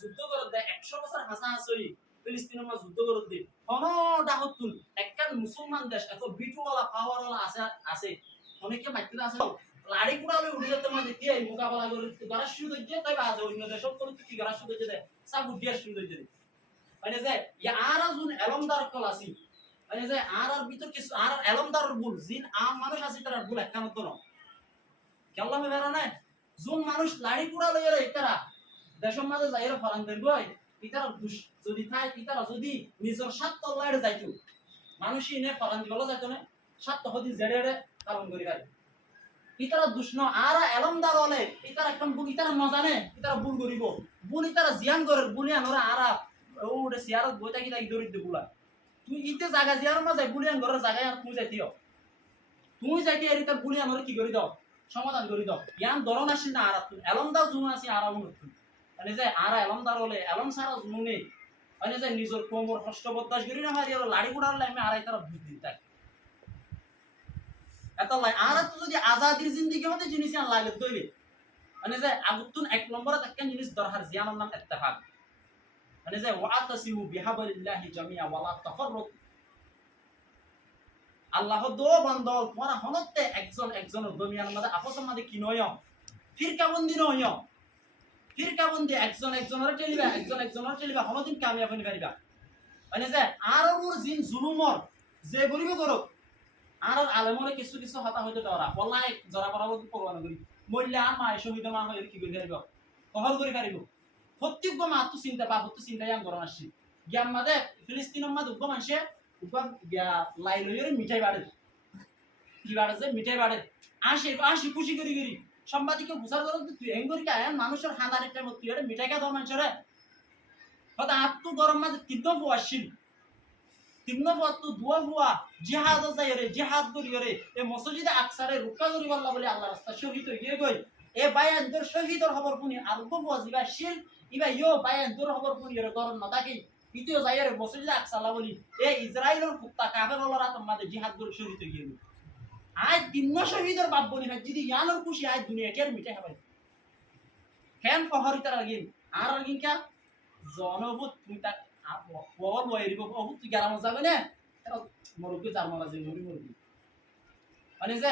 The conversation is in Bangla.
যুদ্ধ করত দে 100 বছর হাসা হাসই ফিলিস্তিনের মধ্যে যুদ্ধ করত দে হনটা হতুন একখান মুসলমান দেশ এত বিটুওয়ালা পাওয়ারওয়ালা আছে অনেকে মাইতে আছে লাড়ি কুড়ালে উঠে যেতে মানে দিয়ে মোকাবেলা করে গড়া শুরু হইছে তাই বাজে অন্য দেশ কোন কি গড়া শুরু হইছে সাবু দিয়ে শুরু হইছে মানে যে ইয়ারা জুন এলমদার কল আসি মানে যে আর ভিতর কিছু আর এলমদার ভুল জিন আম মানুষ আছে তার ভুল একখান তো না কেল্লা মে বেরা না জুন মানুষ লাড়ি কুড়ালে এরা ইতারা দেশের মাঝে যাইরা ফরান দেন গই ইতারা যদি থাই ইতারা যদি নিজের স্বার্থ লাড়ে যাইতো মানুষই নে ফরান দিবলা যাইতো না স্বার্থ হদি জেড়ে কারণ করি ভাই ইতারা দুষ্ণ আর এলমদার হলে ইতারা একদম ভুল ইতারা ন জানে ইতারা ভুল করিব ভুল ইতারা জিয়ান করে ভুলি আনরা আর ওরে সিয়ারত বইতা কি তাই দরিদ্র বুলা তুই ইতে জায়গা জিয়ার মাঝে বুলিয়ান ঘরের জায়গায় আর তুই যাইতিও তুই যাইতে এর তার বুলিয়ান ওরে কি করি দাও সমাধান করি দাও ইয়ান ধরন আসি না আর তুই এলমদার জুন আসি আর মানে যে আর এলমদার হলে এলম সারা জুন নেই মানে যে নিজের কোমর কষ্ট বদাস করি না মারি আর লাড়ি গুড়ালে আমি আড়াই তারা বুঝ দিই তাই এত লাই আর তো যদি আজাদির জিন্দেগি হতে জিনিস আন লাগে তৈরি মানে যে আগুতুন এক নম্বরে একটা জিনিস দরকার জিয়ানোর নাম ইত্তেফাক মানে যে ওয়াতাসিমু বিহাবলিল্লাহি জামিআ ওয়ালা তাফাররুক আল্লাহ দো বান্দল তোমরা হনতে একজন একজনের দুনিয়ার মধ্যে আপসের মধ্যে কি নয় ফিরকাবন্দি নয় ফিরকাবন্দি একজন একজনের টেলিবা একজন একজনের টেলিবা হনদিন কামিয়াব হইতে পারিবা মানে যে আরবুর জিন জুলুমর যে বলিব করো আর আলেমরে কিছু কিছু হতা হইতে দেওয়া পলাই জরা পড়াবো পরোয়ানা করি মল্লা মায় শহীদ মা হয়ে কি করে পারিব কহল করে পারিব প্রত্যেক মাতু চিন্তা বা হতো চিন্তা ইয়াম গরম আসছি গিয়াম মাদে ফিলিস্তিনের মাদে উগ্র মানুষে উগ্র লাই লইরে মিঠাই বাড়ে কি বাড়ে যে মিঠাই বাড়ে আসি খুশি করি সাংবাদিককে বুঝার জন্য তুই এঙ্গরি কা মানুষের হানারে টাইম তুই এটা মিঠাই কা দর মানুষরে হতা আত্মু গরম মাঝে তীব্র ফুয়াসিল তীব্র ফুয়া তো দুয়া ফুয়া জিহাদ যাইরে জিহাদ করিরে এ মসজিদে আকসারে রুকা করি বললা বলে আল্লাহ রাস্তা শহীদ হয়ে গই এ বায়ান তোর শহীদর খবর শুনি আর ফুয়া জিবা শিল ইবা ইয়ো বায়ান তোর খবর শুনি রে গরম না থাকি ইতিও যাইরে মসজিদে আকসালা বলি এ ইসরাইলের কুত্তা কাফের হলরা তোমাদের জিহাদ করে শহীদ হয়ে গই আজ দিন শহীদের বাপ বলি না যদি ইয়ানোর খুশি আজ দুনিয়াকে আর মিঠাই খাবাই কেন ফহরিতার লাগিন আর লাগিন কা জনবুত তুই তা বল বইরিব বহুত তুই গ্রাম যাবে না মুরব্বি জার্মান আছে মুরব্বি মানে যে